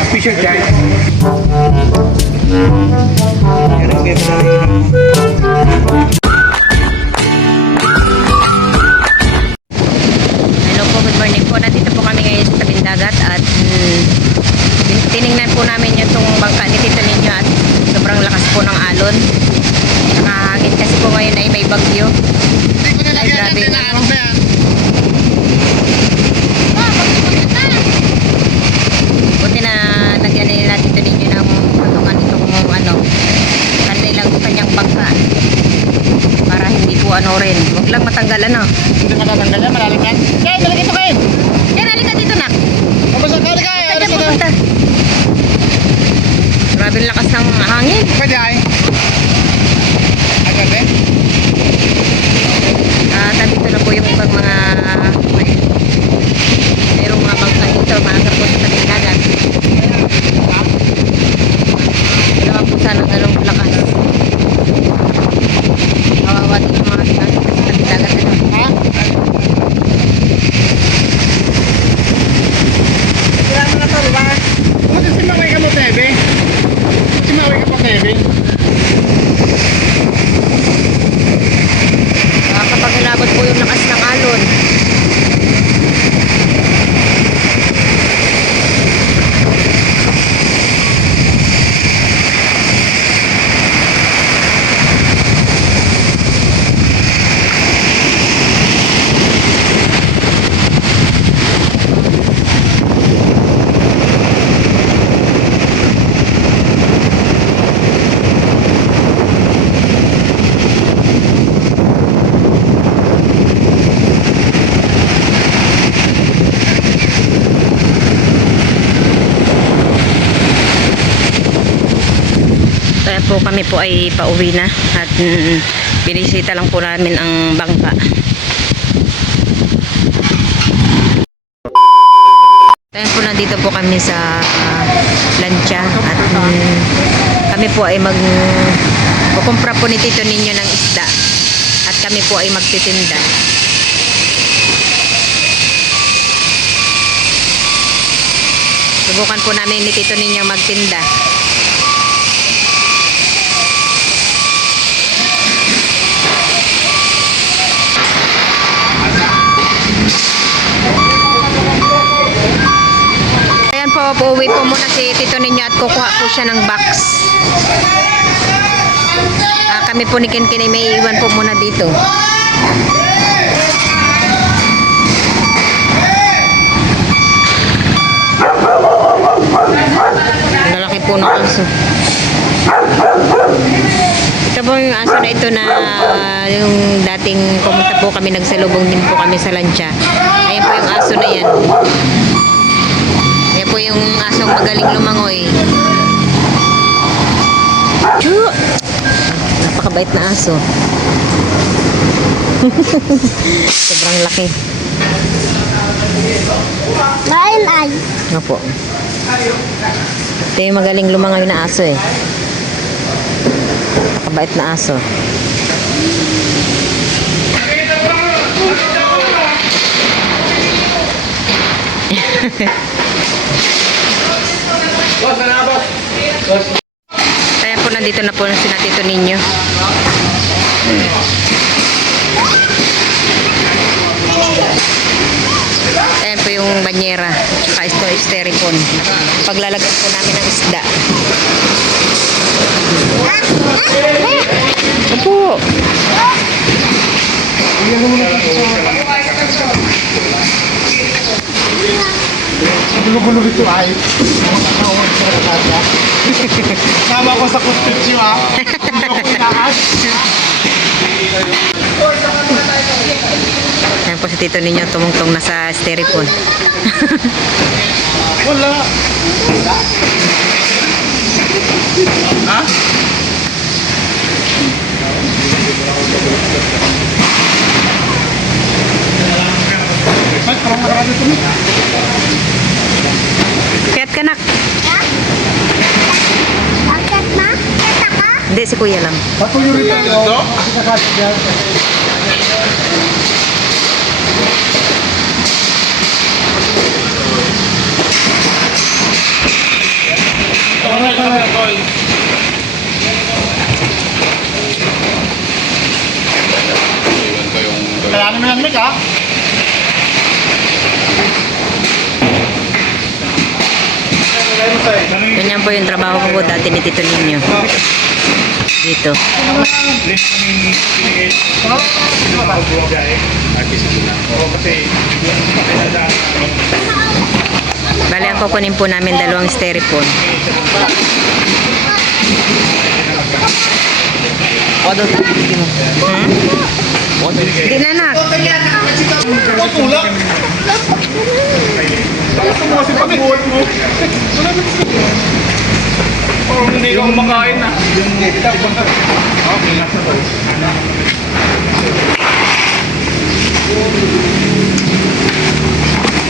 Official child. Yan ang Grabe ang lakas ng hangin. Pwede ay. Agad eh. Ah, uh, dito na po yung ibang mga mayroong mga bangka dito, maaga po sa tabing dagat. Dalawa po sana ng dalawang lakas. Kawawa din yung mga nasa tabing dagat. Ano? Ha? Kailangan mo na to, di ba? Buti si Maway ka mo, Tebe. Si Maway ka po, Tebe. Ah, kapag nilabot po yung lakas ng alon. Kaya po kami po ay pauwi na at mm, binisita lang po namin ang bangka. Kaya po nandito po kami sa ah, lancha at mm, kami po ay mag kukumpra po ni Tito ninyo ng isda at kami po ay magtitinda. Subukan po namin ni Tito ninyo magtinda. Po, uuwi po muna si Tito ninyo at kukuha po siya ng box. Ah, kami po ni Ken ay may iwan po muna dito. Lalaki po ng aso. Ito po yung aso na ito na yung dating pumunta po kami, nagsalubong din po kami sa lancha. Ayan po yung aso na yan. Yung asong magaling lumangoy. Chu! Napakabait na aso. Sobrang laki. Ayun ay. Nga po. Ito yung magaling lumangoy na aso eh. Napakabait na aso. Boss, na, boss? Boss. Kaya po nandito na po si natito ninyo. Ayan po yung banyera. Tsaka ito styrofoam. Paglalagyan po namin ng isda. Opo. Gulo-gulo dito ay. Sama ko sa kustitsyo ah. Hindi ako inaas. Ayan po si tito ninyo tumungtong na sa styrofoam. Wala. Ha? parang marami kami. Kaya't ka nak. Bakit ma? Kita ka? Hindi, si kuya lang. Patuloy rin tayo. Sinakasya dyan. Kailangan mo ng mic ah. Ganyan po yung trabaho ko po dati ni Tito Ninyo. Dito. Bali, ang kukunin po namin dalawang styrofoam. Hmm? Hindi na nak. Tulak! Gusto mo kasi pagbuhat mo. Oh, hindi ka kumakain na. Okay, nasa to.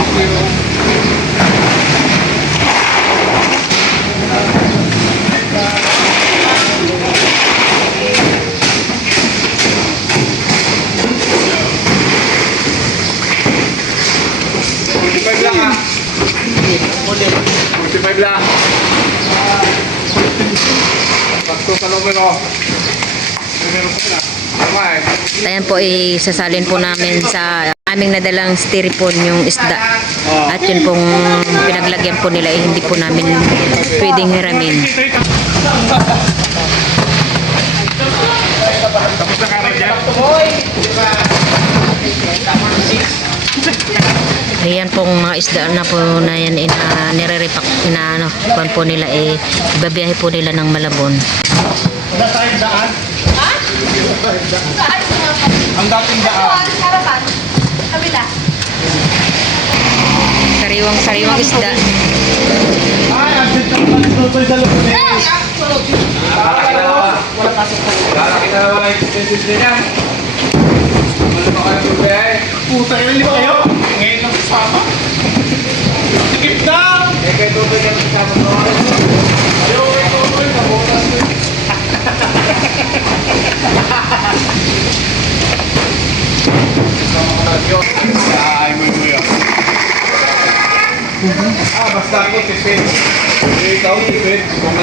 Forty-five ulit. 45 lang. Pasok sa numero. Numero ko na. Eh. Ayan po, isasalin po namin sa aming nadalang styrofoam yung isda. Ah. At yun pong pinaglagyan po nila, eh, hindi po namin pwedeng hiramin. Tapos na kayo, Ayan pong mga isda na po na yan, ina, nire-repack, ina, ano, kuwan po nila, eh, ibabiyahe po nila ng Malabon. Nasa yung daan. Ang dating daan. Harapan. Kabila. Sariwang-sariwang isda. Ay, andyan ka pa tutoy sa loob eh. Lalaki na naman. Lalaki na naman ang expenses din yan. Ano ba kayo? Puta hindi ba kayo? Ngayon lang sa papa. Skip down! Eh, kayo tutoy ka sa papa mo. Ayaw, kayo tutoy. Nabutas mo. Ay, muy muy Ah, basta ako tipid. Eh, ikaw tipid. Kung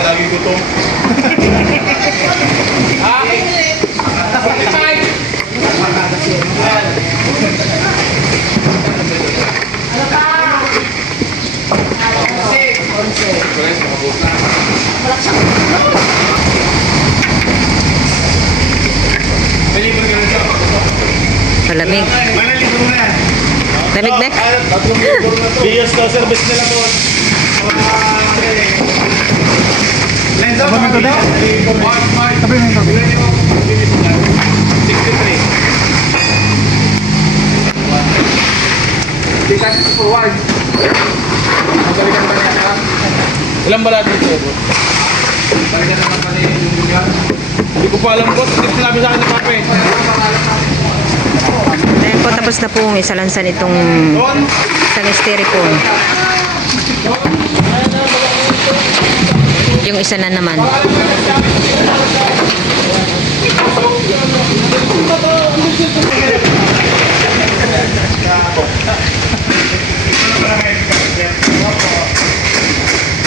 na lagi gutom. ah? Forty-five. Malamig. Manaligo na. Lamig na? Biyos ka, service nila po. Lens up. Sabi ko daw. Sabi mo ito. 63. Tingnan ko forward. Balikan pa niya na. Ilang bala dito? Balikan naman pa niya yung lugar. Hindi ko pa alam po. Hindi ko sinabi sa akin ng pape. Ayan po, tapos na po ang isalansan itong isang styrofoam. Yung isa na naman. Kaya yung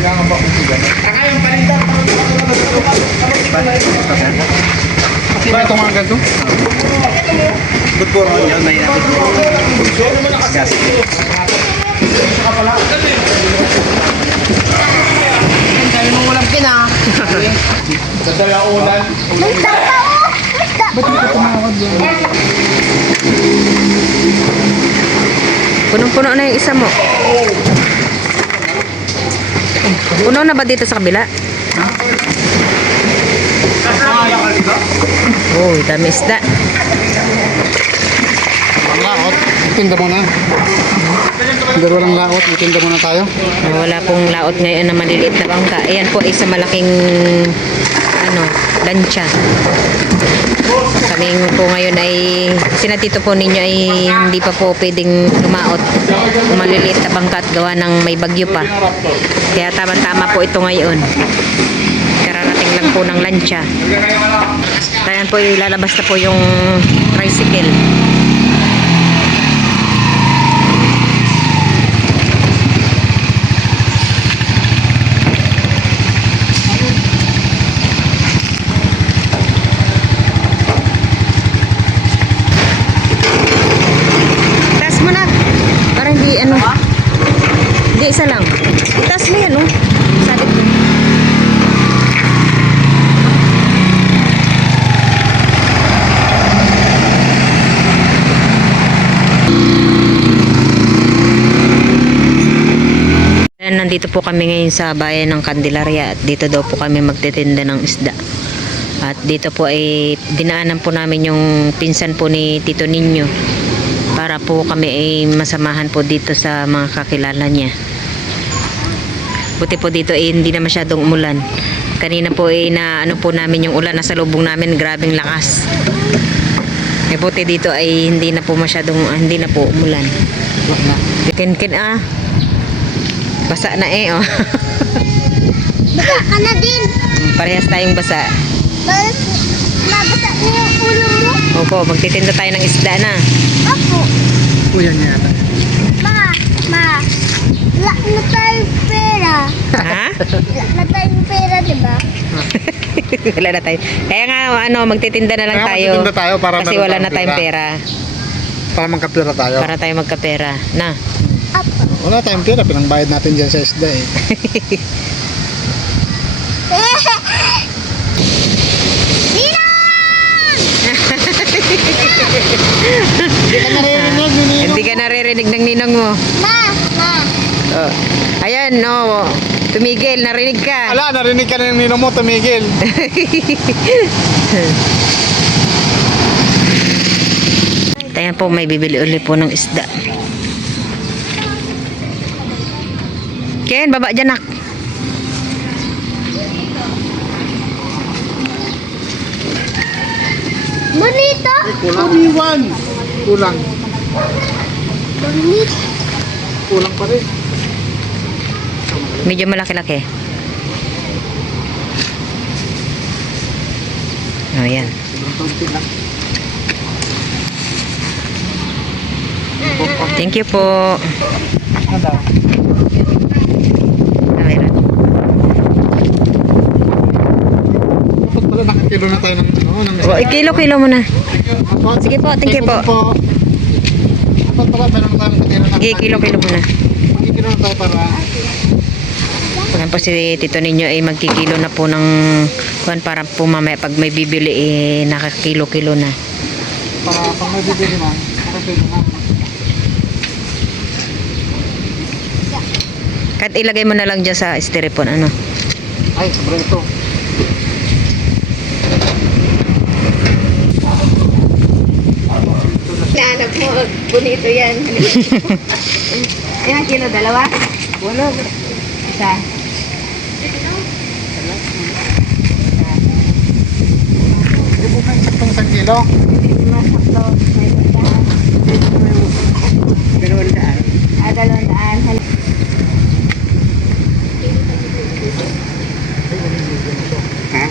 Pinaka-official. Official charge. Salmon. Saka yung paninda. Ba itong hanggang to? Good for on yun. May Dahil mong walang pina. Sa dalaunan. May tao! Punong-puno na yung isa mo. Puno na ba dito sa kabila? Oh, dami isda. Laot, itinda mo na. Dalawa lang laot, itinda mo na tayo. Wala pong laot ngayon na maliliit na bangka. Ayan po, isa malaking ano, lancha. Kaming po ngayon ay, sinatito po ninyo ay hindi pa po pwedeng lumaot. Maliliit na bangka at gawa ng may bagyo pa. Kaya tama-tama po ito ngayon. Kararating lang po ng ano. Kaya po ilalabas na po yung tricycle. Taas mo na. Para hindi ano. Hindi isa lang. Itaas mo yan oh. Sabi ko. Ayan, Nandito po kami ngayon sa bayan ng Candelaria at dito daw po kami magtitinda ng isda. At dito po ay dinaanan po namin yung pinsan po ni Tito Ninyo para po kami ay masamahan po dito sa mga kakilala niya. Buti po dito ay hindi na masyadong umulan. Kanina po ay na ano po namin yung ulan nasa lubong namin grabing lakas. Eh buti dito ay hindi na po masyadong hindi na po umulan. Kin ah. Basa na eh oh. Baka ka na din. Parehas tayong basa. Bakit nabasa na yung ulo mo? Opo, magtitinda tayo ng isda na. Apo. Kuya niya. Ma, ma. Wala na tayong pera. Ha? Wala na tayong pera, di ba? wala na tayo. Kaya nga ano, magtitinda na lang Kaya tayo. magtitinda tayo para kasi wala na tayong pera. Para magkapira tayo. Para tayo magkapera. Na. Apo. Wala tayong pera, pinangbayad natin dyan sa isda eh. Hindi ka naririnig ng ninong mo. Ma, ma. Oh. Ayan, no. Tumigil, narinig ka. Ala, narinig ka na yung ninong mo, tumigil. Ayan po, may bibili uli po ng isda. Ken, baba dyan nak. Bonito. Kulang. Umiwan. Kulang. Bonito. Kulang pa rin. Medyo malaki-laki. Oh, yan. Thank you po. Ano Ah, meron. Nakakilo na tayo ng ano, ng Oh, ikilo-kilo mo na. Sige po, thank you po. Dapat pala meron tayong katira ng Sige, kilo-kilo mo na. Magkikilo na tayo para Ayan po si Tito Ninyo ay magkikilo na po ng kuhan para po mamaya pag may bibili eh nakakilo-kilo na. para pag may bibili na, nakakilo na. Kahit ilagay mo na lang dyan sa styrofoam ano. Ay, sobrang ito. Bonito yan. Ilang kilo? Dalawa? Wala. Isa. Hindi po kayo saktong isang kilo. Masakto. May daan. Dalawang daan. Ah, dalawang daan. Ha?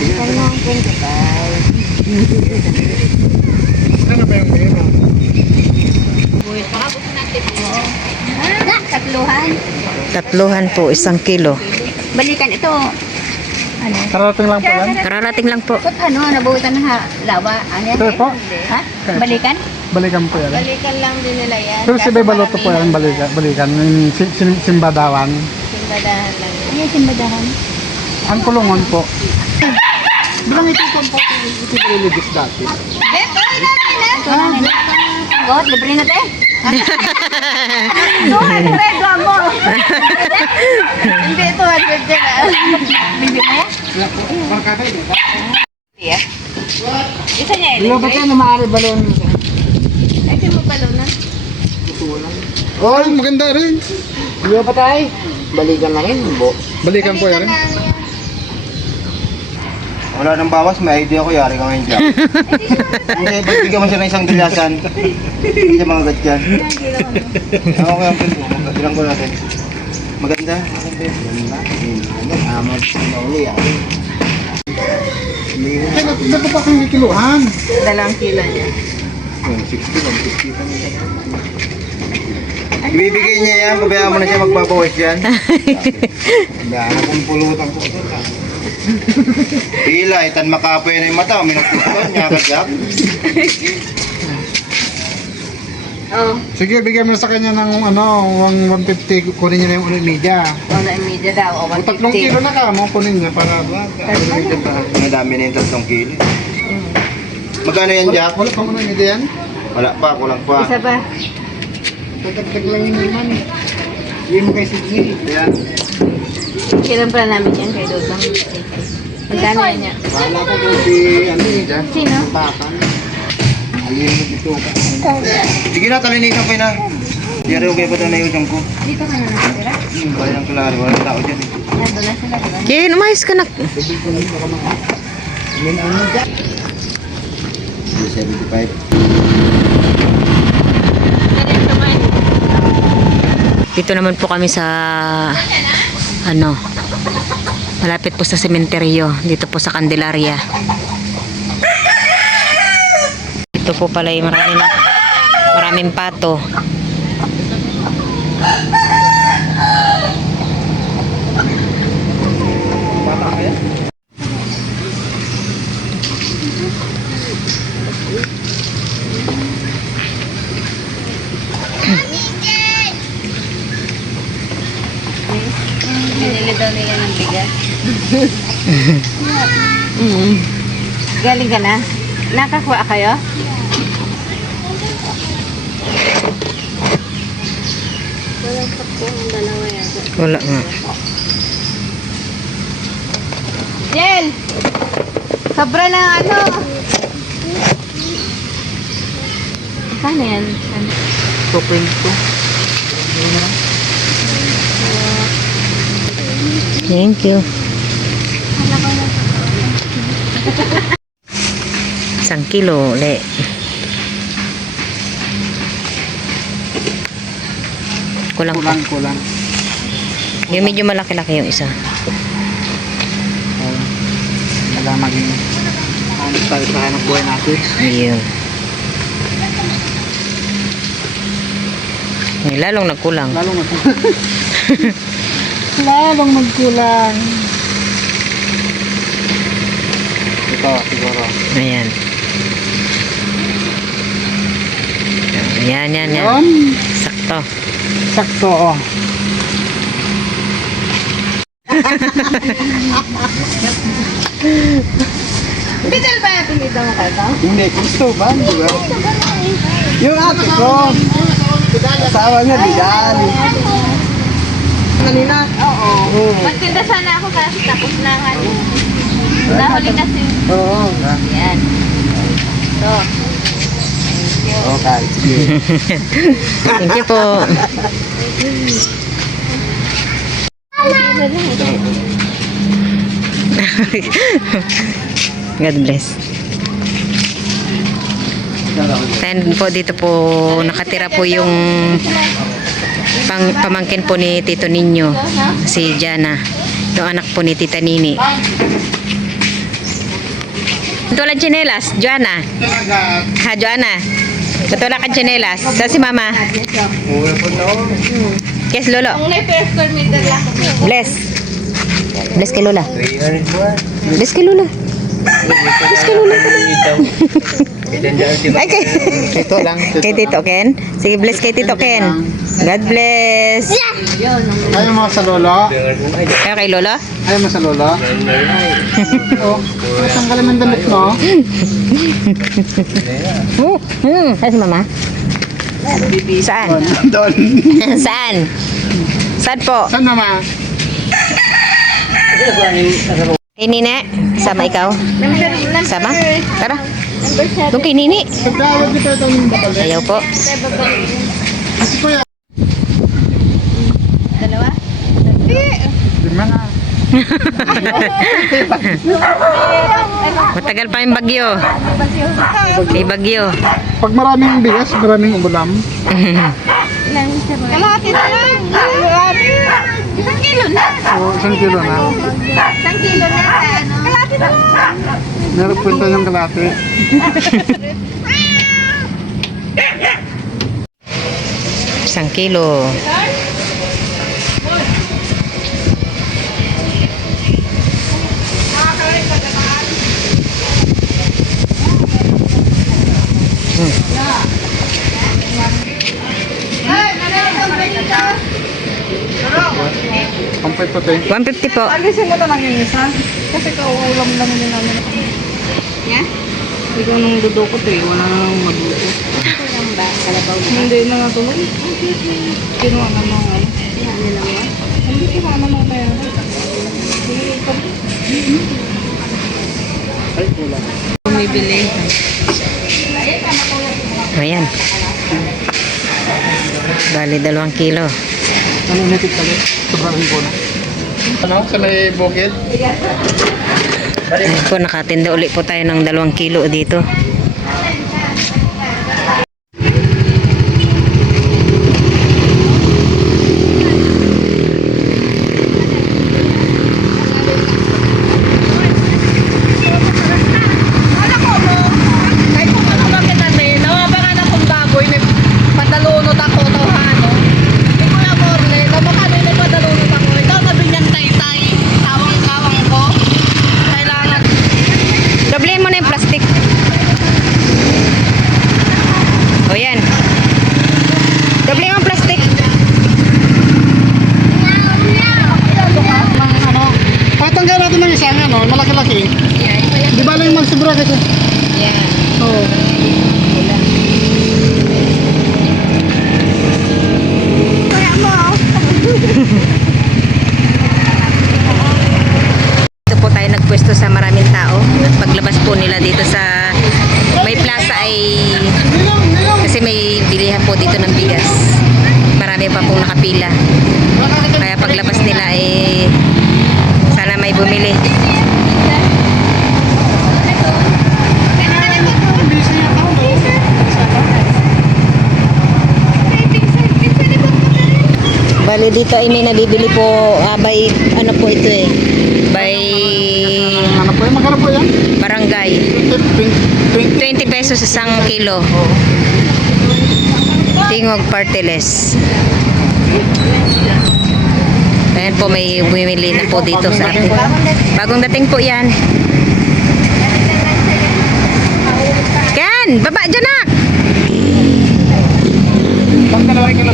Dalawang 25. Ano ba yung kilo? Ah, tatluhan. Tatluhan po, isang kilo. Balikan ito. Ano? Kararating lang po yan. Kararating lang po. Ba't ano, nabuhutan ng lawa? Ano yan? Ito po. Ha? Balikan? Balikan po yan. Balikan lang din nila yan. Pero si Beba Loto po yan, balikan. Balikan. Yung si- si- simbadawan. Simbadahan lang. Ano yung simbadahan? Ang kulungan po. Bilang ito po po ito religious dati. Ito na rin Oh, libre na te. No, hundred lang mo. Hindi, ito hundred dyan ah. Hindi mo yan? Barkada ito. Yeah. Isa niya Di ba ba tayo na maaari balon? Ay, di mo palo na. Oh, maganda rin. Di ba ba tayo? Balikan na rin, bo. Balikan po yan. Wala nang bawas, may idea ko, yari ka ngayon dyan. Hindi, ba't bigyan mo siya ng isang gilyasan? Hindi siya mga gatyan. Ako kaya ang pinto, magkabilang ko natin. Maganda. Maganda. Amad na uli ah. Ay, dapat pa kang kiluhan. Dalawang kilo niya. 60, 150 pa nila. Ibibigay niya yan, pabayaan mo na siya magpapawis yan. Dahil kung pulutan ko. Pila, itan makapoy na yung mata, minagputan niya kagap. Oh, Sige, bigyan mo na sa kanya ng ano, 150, kunin niya na yung ulit media. ano yung media daw, o O tatlong kilo 150. na ka, mo kunin niya para ba? Ang dami na yung tatlong kilo. Magkano yan, Jack? Wala pa mo na media yan? Wala pa, kulang pa. Isa pa. Tatagtag lang yung liman. Hindi mo kay Sidney. Ayan. Kailan pala namin yan kay Dodong. Magkano yan niya? Wala ko kung si, ano yun dyan? Sino? Takan. Alin mo dito. Sige na, talinisan ko na. Diyan okay pa daw na yung ko. Dito ka na nakatira? Hmm, bayan ang klaro, walang tao dyan eh. Nandun na sila, diba? Kaya umayos ka na. Min ano dyan? 75. Dito naman po kami sa ano? Malapit po sa sementeryo dito po sa Candelaria. Dito po pala yung maraming maraming pato Binili daw nila ng bigas. mm. Galing ka na? Nakakuha kayo? Walang pakpo ang dalawa yata. wala nga Yel! Sobra ng ano? Saan yan? Saan? 2.2. thank you isang kilo uli kulang pa Kulang, kulang. yung medyo malaki-laki yung isa Oh. Wala maging ano sa hanap buhay natin. Ayun. Ay, lalong nagkulang. Lalong nagkulang. Lalong nagkulang. Ito, siguro. Ayan. Ayan, yan, yan. Yun. Sakto. Sakto, oh. Bital ba yung pinito mo kayo? Hindi, gusto ba? Di ba? Yung ate ko. Asawa niya, Bidal. Kanina? Oo. Oo. Magtinda sana ako kasi tapos na nga. Nahuli kasi. Oo. Yan. So, Okay. Thank you po. God bless. Then po dito po nakatira po yung pang, pamangkin po ni Tito Ninyo, si Jana. Yung anak po ni Tita Nini. Lang chinelas, Joanna. Ha, Joanna. Lang ka chinelas. Sa si Mama. Yes, Lolo. Bless. Bless kay Lola. Bless kay Lola. Bless kay Lola. Ay, kay, Ito lang. kay Tito Ken. Sige, bless kay Tito Ken. God bless. Ayaw mo sa lolo? Kayo kay Lola? Ayaw mo sa lolo? Oo. Tanggalin mo ang damit mo. Hmm. Hmm. Saan si Mama? Saan? Doon. Saan? Saan po? Saan naman? Kay Nine? Sama ikaw? Sama? Tara. Doon kay Nini. Ayaw po. Dalawa? Lima na. Matagal pa yung bagyo. May bagyo. Pag maraming bigas, maraming ulam. Kalahati na lang. Kalahati. Isang kilo na. Oo, isang kilo na. Isang kilo na. Ano? Kalati na lang. Meron po ito yung kalate. Isang kilo. Pampay puti. 150 po. Alisin mo na lang yung isa. Kasi kauulam lang din namin. Yeah? Ikaw nung dudukot eh, wala na nang madukot. Hindi na nga tulog. Kinuha na mga ano. Hindi kinuha na mga tayo. Ay, kulang. Bumibili. Ayan. Bali, dalawang kilo. Natin tayo? Sobrang ko na. Ano? Sa may bukid? Ayan po, nakatinda uli po tayo ng dalawang kilo dito. Alam ko mo, kahit kung ano bakit namin, nawabangan akong baboy, may padalunod ako to ano. Hindi ko na morle, namakano yung padalunod ako. Ikaw mabinyan tay-tay, tawang-tawang ko. Kailangan. Doblehin mo na yung plastic. O yan. Doblehin mo ang plastic. ano? Ay, tanggal natin ng isa ano, malaki-laki. Di ba lang yung magsubra kasi? Yan. Oo. Kaya mo, Dito po tayo nagpwesto sa maraming tao. Paglabas po nila dito sa may plaza ay kasi may bilihan po dito ng bigas. Marami pa pong nakapila. Kaya paglabas nila ay sana may bumili. Bali dito ay may nabibili po ah, by ano po ito eh. By Ano po? Magkano po yan? barangay. 20. 20 pesos isang kilo. Tingog parteles. Ayan po may bumili na po dito sa atin. bagong dating po yan Ken baba dyan na Pag dalawa kilo.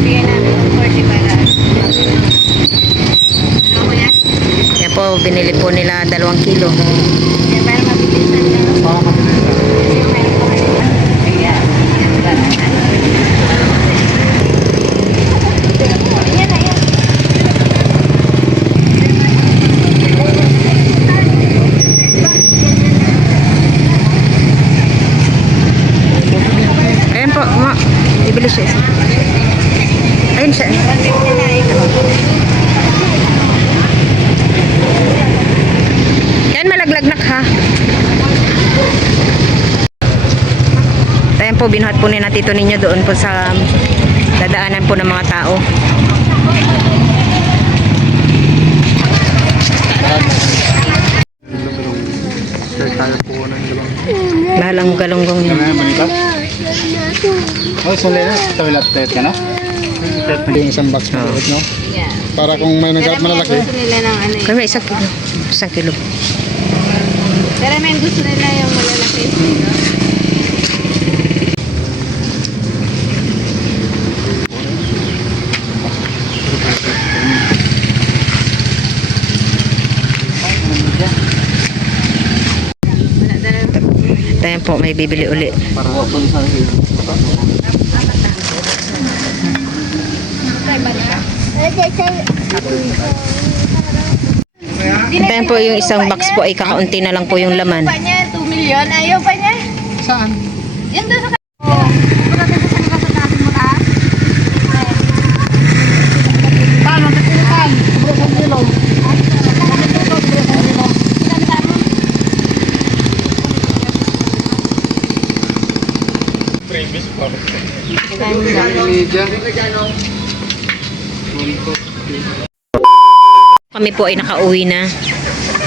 Bigyan namin ng 40 para. Ano ko yan? yan po binili po nila dalawang kilo. Yan, para mabilisan lang. Para mabilis. Yung meron ko kanina. Ayan. Ayan na, ayan. ayan po ma bibili siya isa. ayun siya Yan, malaglag ha. Ayan po, binuhat po ni na tito ninyo doon po sa dadaanan po ng mga tao. Kaya kaya po na yung dalawang. Lalang galunggong yun. yan, manita? Oh, sali na. Toilet tet ka na? Yung isang box na ulit, no? Para kung may nag Pero may malalaki. nila ng ano eh. Kaya may isang kilo. Isang kilo. Pero may gusto nila yung malalaki. Po, may bibili uli. Ayan po, yung isang box po ay kakaunti na lang po yung laman. Pa niya, 2 million. Ayaw pa niya. Saan? Yan doon sa Oh. Maganda sa kanila sa natin mo na. Paano? Nakikitan. Sobra sa kilo. Previous pa. Media. Kami po ay nakauwi na.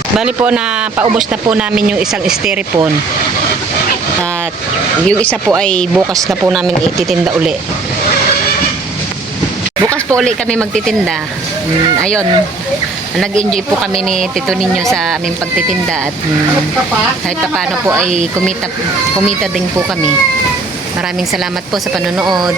Bali po na paubos na po namin yung isang styrofoam. At yung isa po ay bukas na po namin ititinda uli. Bukas po uli kami magtitinda. Mm, ayun. Nag-enjoy po kami ni Tito Ninyo sa aming pagtitinda at mm, kahit pa paano po ay kumita, kumita din po kami. Maraming salamat po sa panonood.